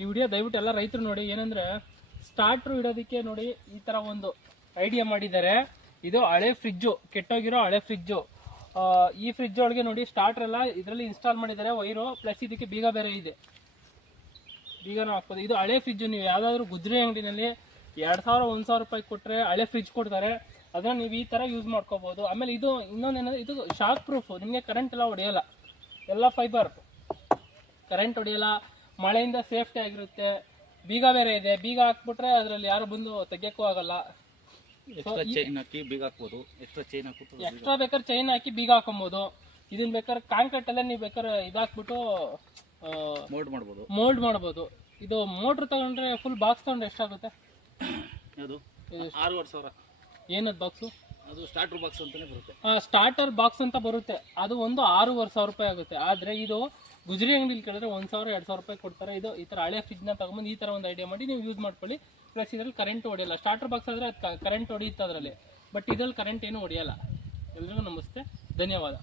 ಈ ವಿಡಿಯೋ ದಯವಿಟ್ಟು ಎಲ್ಲ ರೈತರು ನೋಡಿ. ಏನಂದ್ರೆ ಸ್ಟಾರ್ಟ್ರು ಇಡೋದಕ್ಕೆ ನೋಡಿ ಈ ತರ ಒಂದು ಐಡಿಯಾ ಮಾಡಿದ್ದಾರೆ. ಇದು ಹಳೆ ಫ್ರಿಜ್ಜು, ಕೆಟ್ಟೋಗಿರೋ ಹಳೆ ಫ್ರಿಜ್ಜು. ಈ ಫ್ರಿಜ್ ಒಳಗೆ ನೋಡಿ ಸ್ಟಾರ್ಟರ್ ಎಲ್ಲ ಇದರಲ್ಲಿ ಇನ್ಸ್ಟಾಲ್ ಮಾಡಿದ್ದಾರೆ, ವೈರು ಪ್ಲಸ್ ಇದಕ್ಕೆ ಬೀಗ ಬೇರೆ ಇದೆ, ಬೀಗನೂ ಹಾಕ್ಬೋದು. ಇದು ಹಳೆ ಫ್ರಿಜ್ಜು. ನೀವು ಯಾವ್ದಾದ್ರು ಗುಜ್ರಿ ಅಂಗಡಿನಲ್ಲಿ 2000-1000 ರೂಪಾಯಿ ಕೊಟ್ಟರೆ ಹಳೆ ಫ್ರಿಜ್ ಕೊಡ್ತಾರೆ, ಅದನ್ನ ನೀವು ಈ ತರ ಯೂಸ್ ಮಾಡ್ಕೋಬಹುದು. ಆಮೇಲೆ ಇದು ಇನ್ನೊಂದೇನಂದ್ರೆ ಇದು ಶಾಕ್ ಪ್ರೂಫ್, ನಿಮಗೆ ಕರೆಂಟ್ ಎಲ್ಲ ಹೊಡೆಯಲ್ಲ, ಎಲ್ಲ ಫೈಬರ್, ಕರೆಂಟ್ ಹೊಡೆಯಲ್ಲ, ಮಳೆಯಿಂದ ಸೇಫ್ಟಿ ಆಗಿರುತ್ತೆ. ಬೀಗ ಬೇರೆ ಇದೆ, ಬೀಗ ಹಾಕ್ಬಿಟ್ರೆ ಅದರಲ್ಲಿ ಯಾರು ಬಂದು ತೆಗಿಯಕ್ಕೂ ಆಗಲ್ಲ. ಎಕ್ಸ್ಟ್ರಾ ಬೇಕಾದ್ರೆ ಚೈನ್ ಹಾಕಿ ಬೀಗ ಹಾಕೊಬಹುದು. ಇದನ್ನ ಬೇಕಾದ್ರೆ ಕಾಂಕ್ರೀಟ್ ಅಲ್ಲೇ ನೀವು ಬೇಕಾದ್ರೆ ಇದಾಕ್ಬಿಟ್ಟು ಮೋಲ್ಡ್ ಮಾಡಬಹುದು. ಇದು ಮೋಟ್ರ್ ತಗೊಂಡ್ರೆ ಫುಲ್ ಬಾಕ್ಸ್ ತಗೊಂಡ್ರೆ ಎಷ್ಟಾಗುತ್ತೆ? 6,500. ಏನದು ಬಾಕ್ಸು? ಅದು ಸ್ಟಾರ್ಟರ್ ಬಾಕ್ಸ್ ಅಂತಾನೆ ಬರುತ್ತೆ. ಸ್ಟಾರ್ಟರ್ ಬಾಕ್ಸ್ ಅಂತ ಬರುತ್ತೆ, ಅದು ಒಂದು 6,500 ರೂಪಾಯಿ ಆಗುತ್ತೆ. ಆದ್ರೆ ಇದು ಗುಜರಿ ಅಂಗಡಿಲಿ ಕೇಳಿದ್ರೆ 1,000-2,000 ರೂಪಾಯಿ ಕೊಡ್ತಾರೆ. ಇದು ಈ ತರ ಹಳೆ ಫ್ರಿಜ್ ನ ತಗೊಂಡ್ಬಂದು ಈ ತರ ಒಂದು ಐಡಿಯಾ ಮಾಡಿ ನೀವು ಯೂಸ್ ಮಾಡ್ಕೊಳ್ಳಿ. ಪ್ಲಸ್ ಇದ್ರಲ್ಲಿ ಕರೆಂಟ್ ಹೊಡೆಯಲ್ಲ. ಸ್ಟಾರ್ಟರ್ ಬಾಕ್ಸ್ ಆದ್ರೆ ಕರೆಂಟ್ ಹೊಡೆಯುತ್ತೆ ಅದರಲ್ಲಿ, ಬಟ್ ಇದ್ರಲ್ಲಿ ಕರೆಂಟ್ ಏನು ಹೊಡೆಯಲ್ಲ. ಎಲ್ರಿಗೂ ನಮಸ್ತೆ, ಧನ್ಯವಾದ.